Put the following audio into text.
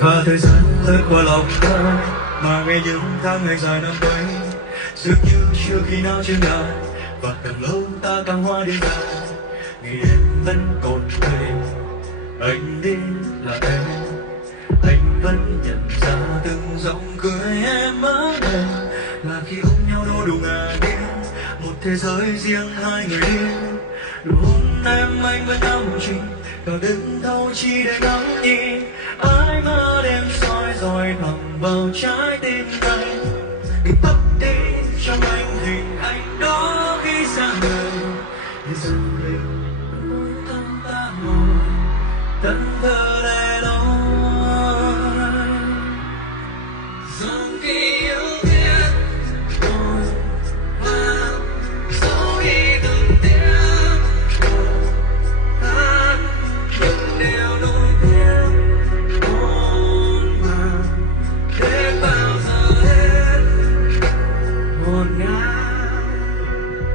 Và thời gian lướt qua lòng ta, mà ngày những tháng ngày dài năm ấy dường như chưa khi nào chững lại. Và càng lâu ta càng hoa đi dài, ngày em vẫn còn đây. Anh đi là em, anh vẫn nhận ra từng giọng cười em ở đây. Là khi ôm nhau đôi đủ ngả nghiêng, một thế giới riêng hai người đi. Nụ hôn em anh vẫn nắm chìm, càng đứng thâu chỉ để ngắm nhìn. Ai mơ đêm soi dọi thẳng vào trái tim anh. Đừng tắt đi trong anh hình ảnh đó khi xa người. Như dần lên môi thắm ta ngồi thân thơ lẻ loi. Dòng ký ức viết đôi hoa dấu ghi từng tiếng hát những điều nối tiếc hôn mà đến bao giờ hết ngọt ngào.